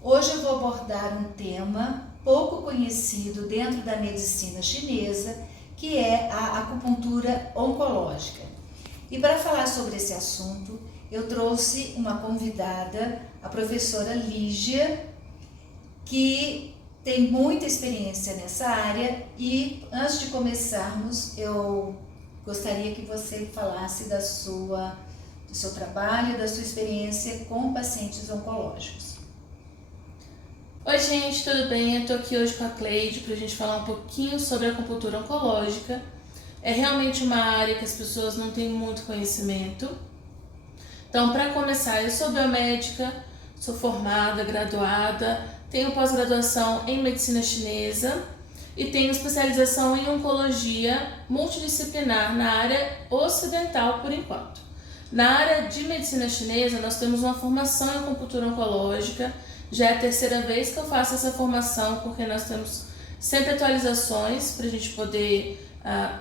Hoje eu vou abordar um tema pouco conhecido dentro da medicina chinesa, que é a acupuntura oncológica. E para falar sobre esse assunto, eu trouxe uma convidada, a professora Lígia, que tem muita experiência nessa área e antes de começarmos, eu gostaria que você falasse do seu trabalho, da sua experiência com pacientes oncológicos. Oi gente, tudo bem? Eu tô aqui hoje com a Cleide pra gente falar um pouquinho sobre a acupuntura oncológica. É realmente uma área que as pessoas não têm muito conhecimento. Então, para começar, eu sou biomédica, sou formada, graduada, tenho pós-graduação em medicina chinesa e tenho especialização em oncologia multidisciplinar na área ocidental por enquanto. Na área de medicina chinesa, nós temos uma formação em acupuntura oncológica. Já é a terceira vez que eu faço essa formação, porque nós temos sempre atualizações para a gente poder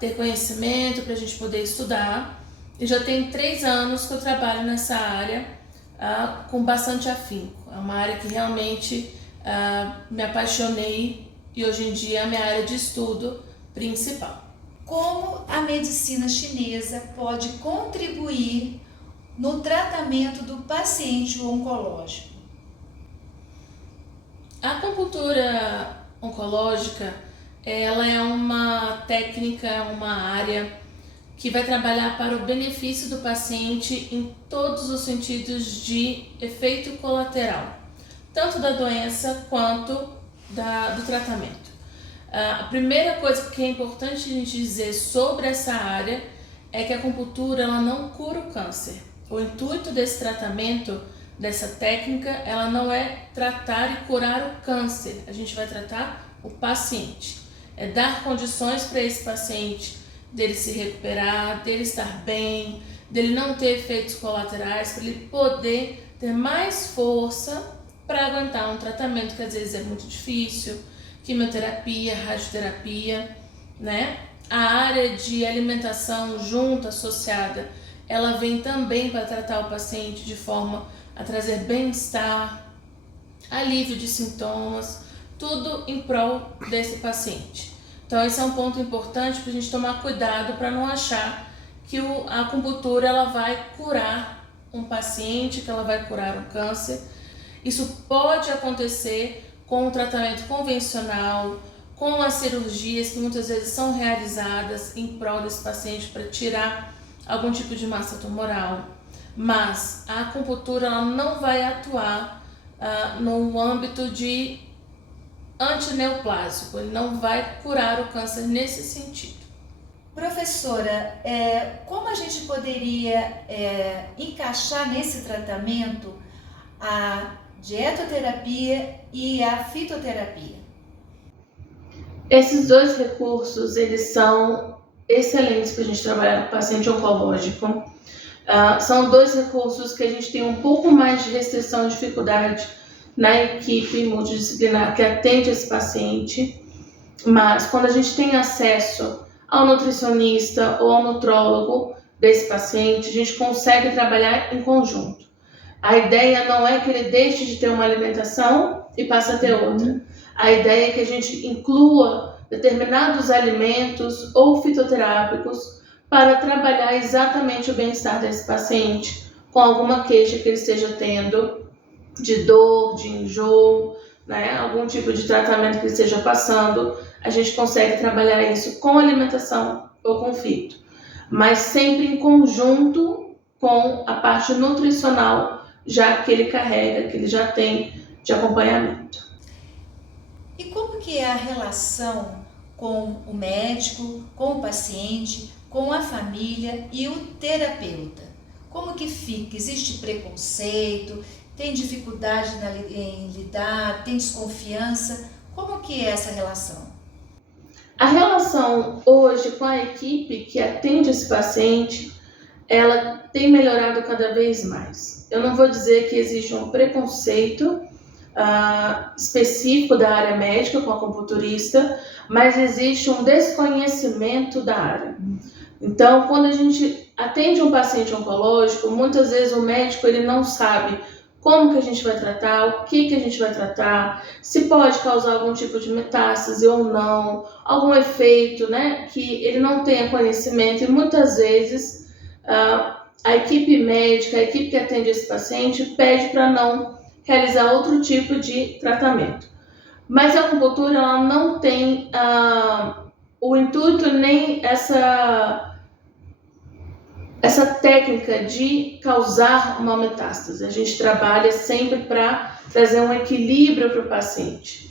ter conhecimento, para a gente poder estudar. E já tem 3 anos que eu trabalho nessa área com bastante afinco. É uma área que realmente me apaixonei e hoje em dia é a minha área de estudo principal. Como a medicina chinesa pode contribuir no tratamento do paciente oncológico? A acupuntura oncológica, ela é uma técnica, uma área que vai trabalhar para o benefício do paciente em todos os sentidos de efeito colateral, tanto da doença quanto do tratamento. A primeira coisa que é importante a gente dizer sobre essa área é que a acupuntura ela não cura o câncer. O intuito desse tratamento, dessa técnica, ela não é tratar e curar o câncer, a gente vai tratar o paciente. É dar condições para esse paciente dele se recuperar, dele estar bem, dele não ter efeitos colaterais, para ele poder ter mais força para aguentar um tratamento que às vezes é muito difícil, quimioterapia, radioterapia, né? A área de alimentação junto, associada, ela vem também para tratar o paciente de forma a trazer bem-estar, alívio de sintomas, tudo em prol desse paciente. Então esse é um ponto importante para a gente tomar cuidado para não achar que a acupuntura ela vai curar um paciente, que ela vai curar um câncer. Isso pode acontecer com o tratamento convencional, com as cirurgias que muitas vezes são realizadas em prol desse paciente para tirar algum tipo de massa tumoral. Mas a acupuntura ela não vai atuar no âmbito de antineoplásico, ele não vai curar o câncer nesse sentido. Professora, como a gente poderia encaixar nesse tratamento a dietoterapia e a fitoterapia? Esses dois recursos, eles são excelentes para a gente trabalhar com o paciente oncológico. São 2 recursos que a gente tem um pouco mais de restrição e dificuldade na equipe multidisciplinar que atende esse paciente, mas quando a gente tem acesso ao nutricionista ou ao nutrólogo desse paciente, a gente consegue trabalhar em conjunto. A ideia não é que ele deixe de ter uma alimentação e passe a ter outra. A ideia é que a gente inclua determinados alimentos ou fitoterápicos para trabalhar exatamente o bem-estar desse paciente com alguma queixa que ele esteja tendo de dor, de enjoo, né? Algum tipo de tratamento que ele esteja passando. A gente consegue trabalhar isso com alimentação ou com fito, mas sempre em conjunto com a parte nutricional, já que ele carrega, que ele já tem de acompanhamento. E como que é a relação com o médico, com o paciente, com a família e o terapeuta? Como que fica? Existe preconceito? Tem dificuldade em lidar? Tem desconfiança? Como que é essa relação? A relação hoje com a equipe que atende esse paciente, ela tem melhorado cada vez mais. Eu não vou dizer que existe um preconceito específico da área médica com a acupunturista, mas existe um desconhecimento da área. Então, quando a gente atende um paciente oncológico, muitas vezes o médico ele não sabe como que a gente vai tratar, o que a gente vai tratar, se pode causar algum tipo de metástase ou não, algum efeito, né, que ele não tenha conhecimento, e muitas vezes a equipe médica, a equipe que atende esse paciente pede para não realizar outro tipo de tratamento. Mas a acupuntura ela não tem o intuito nem essa técnica de causar uma metástase. A gente trabalha sempre para trazer um equilíbrio para o paciente.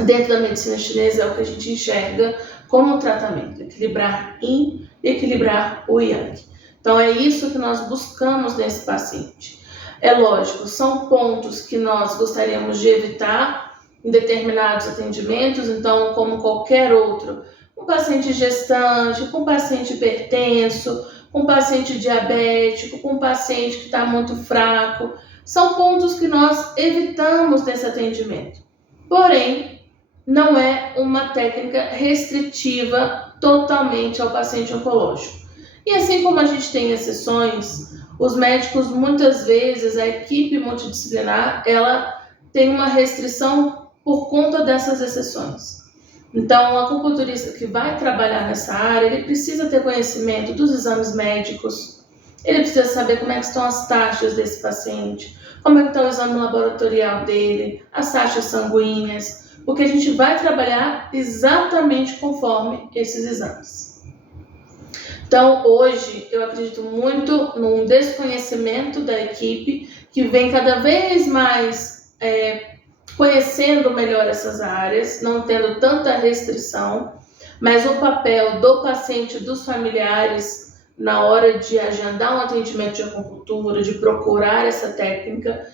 Dentro da medicina chinesa é o que a gente enxerga como tratamento, equilibrar Yin e equilibrar o Yang. Então é isso que nós buscamos nesse paciente. É lógico, são pontos que nós gostaríamos de evitar em determinados atendimentos, então como qualquer outro, um paciente gestante, com paciente hipertenso, com paciente diabético, com paciente que está muito fraco, são pontos que nós evitamos nesse atendimento. Porém, não é uma técnica restritiva totalmente ao paciente oncológico. E assim como a gente tem exceções, os médicos, muitas vezes, a equipe multidisciplinar, ela tem uma restrição por conta dessas exceções. Então, o acupunturista que vai trabalhar nessa área, ele precisa ter conhecimento dos exames médicos, ele precisa saber como é que estão as taxas desse paciente, como é que está o exame laboratorial dele, as taxas sanguíneas, porque a gente vai trabalhar exatamente conforme esses exames. Então, hoje, eu acredito muito num desconhecimento da equipe, que vem cada vez mais conhecendo melhor essas áreas, não tendo tanta restrição, mas o papel do paciente, dos familiares, na hora de agendar um atendimento de acupuntura, de procurar essa técnica,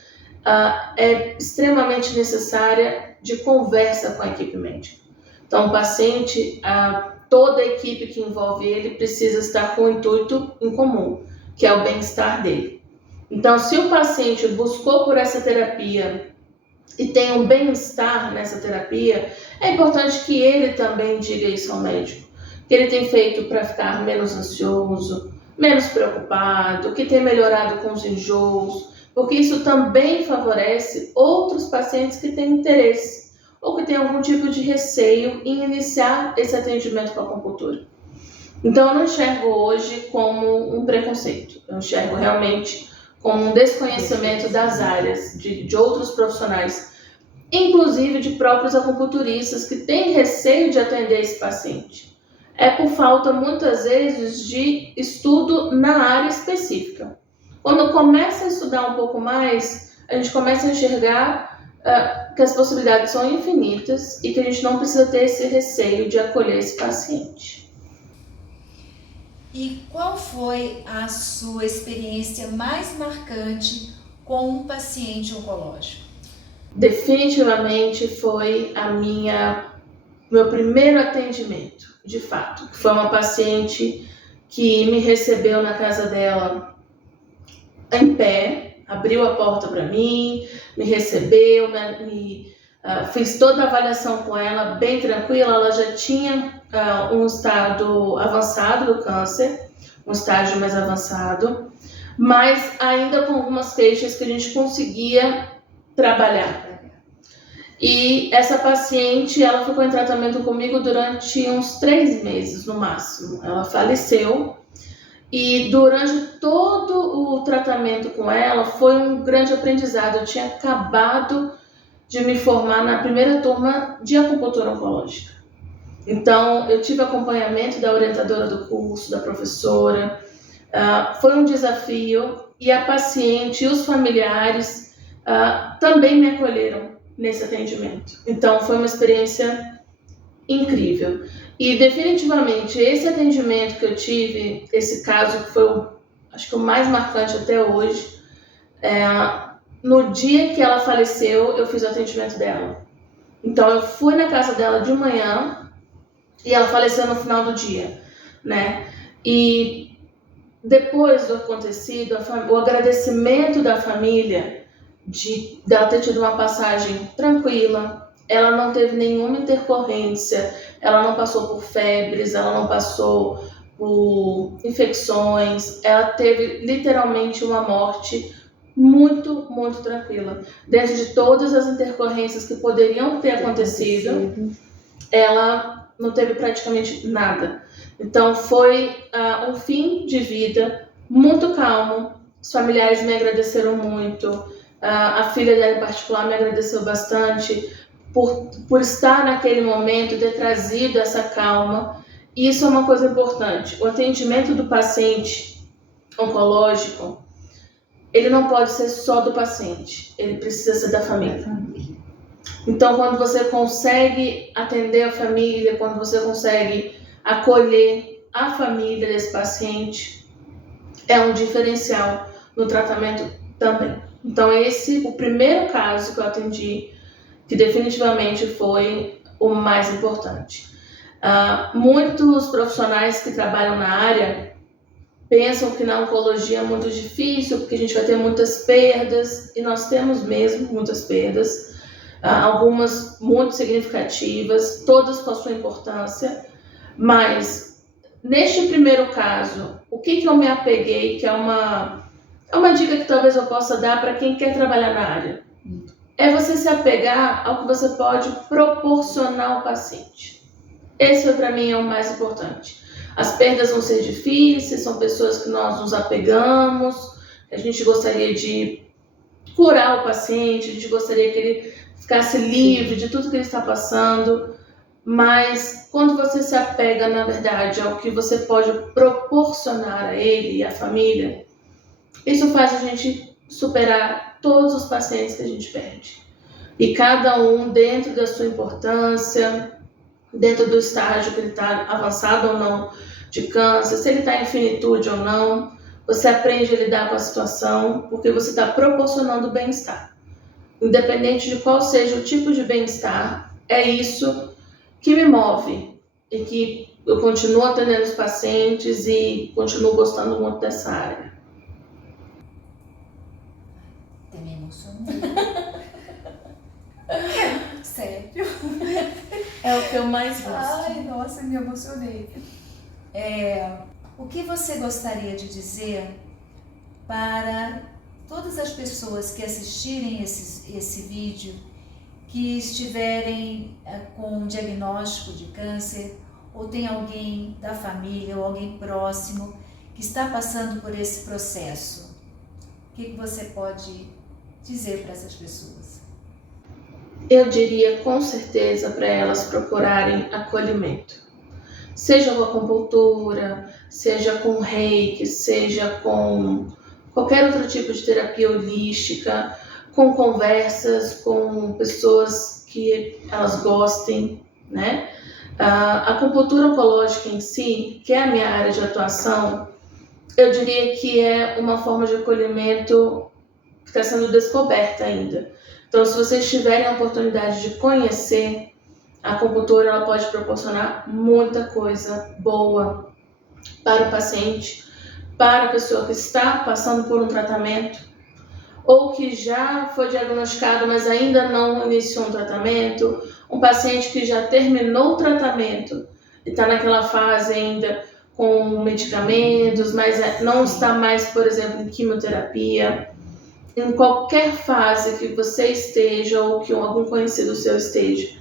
é extremamente necessária de conversa com a equipe médica. Então, o paciente, toda a equipe que envolve ele precisa estar com o intuito em comum, que é o bem-estar dele. Então, se o paciente buscou por essa terapia e tem um bem-estar nessa terapia, é importante que ele também diga isso ao médico, que ele tem feito para ficar menos ansioso, menos preocupado, que tem melhorado com os enjoos, porque isso também favorece outros pacientes que têm interesse ou que têm algum tipo de receio em iniciar esse atendimento com a acupuntura. Então, eu não enxergo hoje como um preconceito, eu enxergo realmente como um desconhecimento das áreas de outros profissionais, inclusive de próprios acupunturistas que têm receio de atender esse paciente. É por falta, muitas vezes, de estudo na área específica. Quando começa a estudar um pouco mais, a gente começa a enxergar que as possibilidades são infinitas e que a gente não precisa ter esse receio de acolher esse paciente. E qual foi a sua experiência mais marcante com um paciente oncológico? Definitivamente foi meu primeiro atendimento, de fato. Foi uma paciente que me recebeu na casa dela em pé, abriu a porta para mim, me recebeu, fiz toda a avaliação com ela, bem tranquila. Ela já tinha um estado avançado do câncer, um estágio mais avançado, mas ainda com algumas queixas que a gente conseguia trabalhar. E essa paciente, ela ficou em tratamento comigo durante uns 3 meses no máximo. Ela faleceu e durante todo o tratamento com ela foi um grande aprendizado. Eu tinha acabado de me formar na primeira turma de acupuntura oncológica. Então, eu tive acompanhamento da orientadora do curso, da professora. Foi um desafio e a paciente e os familiares também me acolheram nesse atendimento. Então, foi uma experiência incrível. E definitivamente, esse atendimento que eu tive, esse caso que foi acho que o mais marcante até hoje, no dia que ela faleceu, eu fiz o atendimento dela. Então, eu fui na casa dela de manhã e ela faleceu no final do dia, né? E depois do acontecido, o agradecimento da família dela ter tido uma passagem tranquila, ela não teve nenhuma intercorrência, ela não passou por febres, ela não passou por infecções, ela teve literalmente uma morte muito, muito tranquila. Dentro de todas as intercorrências que poderiam ter acontecido, ela não teve praticamente nada. Então foi um fim de vida muito calmo. Os familiares me agradeceram muito. A filha dela em particular me agradeceu bastante por estar naquele momento, ter trazido essa calma. E isso é uma coisa importante. O atendimento do paciente oncológico, ele não pode ser só do paciente, ele precisa ser da família. Então, quando você consegue atender a família, quando você consegue acolher a família desse paciente, é um diferencial no tratamento também. Então, o primeiro caso que eu atendi, que definitivamente foi o mais importante. Muitos profissionais que trabalham na área pensam que na oncologia é muito difícil, porque a gente vai ter muitas perdas, e nós temos mesmo muitas perdas, algumas muito significativas, todas com a sua importância, mas neste primeiro caso, o que eu me apeguei, que é uma dica que talvez eu possa dar para quem quer trabalhar na área, é você se apegar ao que você pode proporcionar ao paciente. Esse para mim é o mais importante. As perdas vão ser difíceis, são pessoas que nós nos apegamos, a gente gostaria de curar o paciente, a gente gostaria que ele ficasse livre de tudo que ele está passando, mas quando você se apega, na verdade, ao que você pode proporcionar a ele e à família, isso faz a gente superar todos os pacientes que a gente perde. E cada um dentro da sua importância, dentro do estágio que ele está avançado ou não de câncer, se ele está em finitude ou não, você aprende a lidar com a situação porque você está proporcionando bem-estar. Independente de qual seja o tipo de bem-estar, é isso que me move e que eu continuo atendendo os pacientes e continuo gostando muito dessa área. Até me emocionei. Sério? É o que eu mais gosto. Ai, nossa, me emocionei. O que você gostaria de dizer para todas as pessoas que assistirem esse vídeo, que estiverem com um diagnóstico de câncer, ou tem alguém da família ou alguém próximo que está passando por esse processo? O que você pode dizer para essas pessoas? Eu diria com certeza para elas procurarem acolhimento. Seja com acupuntura, seja com reiki, seja com qualquer outro tipo de terapia holística, com conversas com pessoas que elas gostem, né? A acupuntura oncológica em si, que é a minha área de atuação, eu diria que é uma forma de acolhimento que está sendo descoberta ainda. Então, se vocês tiverem a oportunidade de conhecer, a acupuntura ela pode proporcionar muita coisa boa para o paciente, para a pessoa que está passando por um tratamento ou que já foi diagnosticado, mas ainda não iniciou um tratamento, um paciente que já terminou o tratamento e está naquela fase ainda com medicamentos, mas não está mais, por exemplo, em quimioterapia. Em qualquer fase que você esteja ou que algum conhecido seu esteja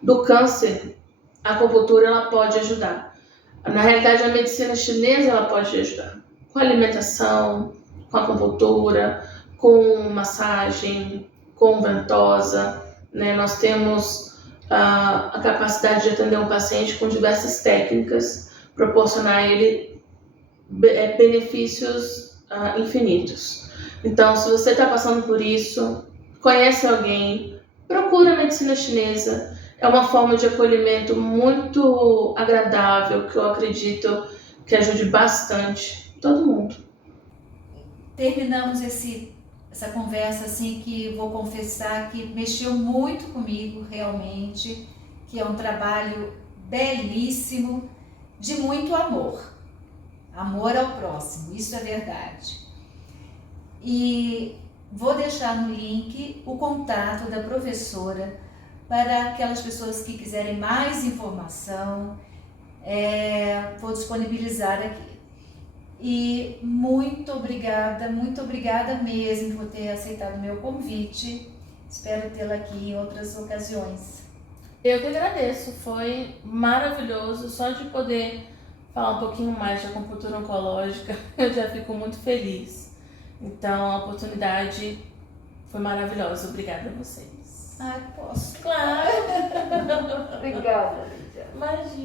do câncer, a acupuntura ela pode ajudar. Na realidade, a medicina chinesa ela pode ajudar com alimentação, com acupuntura, com massagem, com ventosa, né? Nós temos a capacidade de atender um paciente com diversas técnicas, proporcionar a ele benefícios infinitos. Então, se você está passando por isso, conhece alguém, procura a medicina chinesa. É uma forma de acolhimento muito agradável, que eu acredito que ajude bastante todo mundo. Terminamos essa conversa assim, que vou confessar que mexeu muito comigo realmente, que é um trabalho belíssimo, de muito amor. Amor ao próximo, isso é verdade. E vou deixar no link o contato da professora para aquelas pessoas que quiserem mais informação, vou disponibilizar aqui. E muito obrigada mesmo por ter aceitado o meu convite. Espero tê-la aqui em outras ocasiões. Eu que agradeço, foi maravilhoso. Só de poder falar um pouquinho mais de acupuntura oncológica, eu já fico muito feliz. Então, a oportunidade foi maravilhosa. Obrigada a vocês. Ah, posso. Claro! Obrigada, Lídia. Imagina.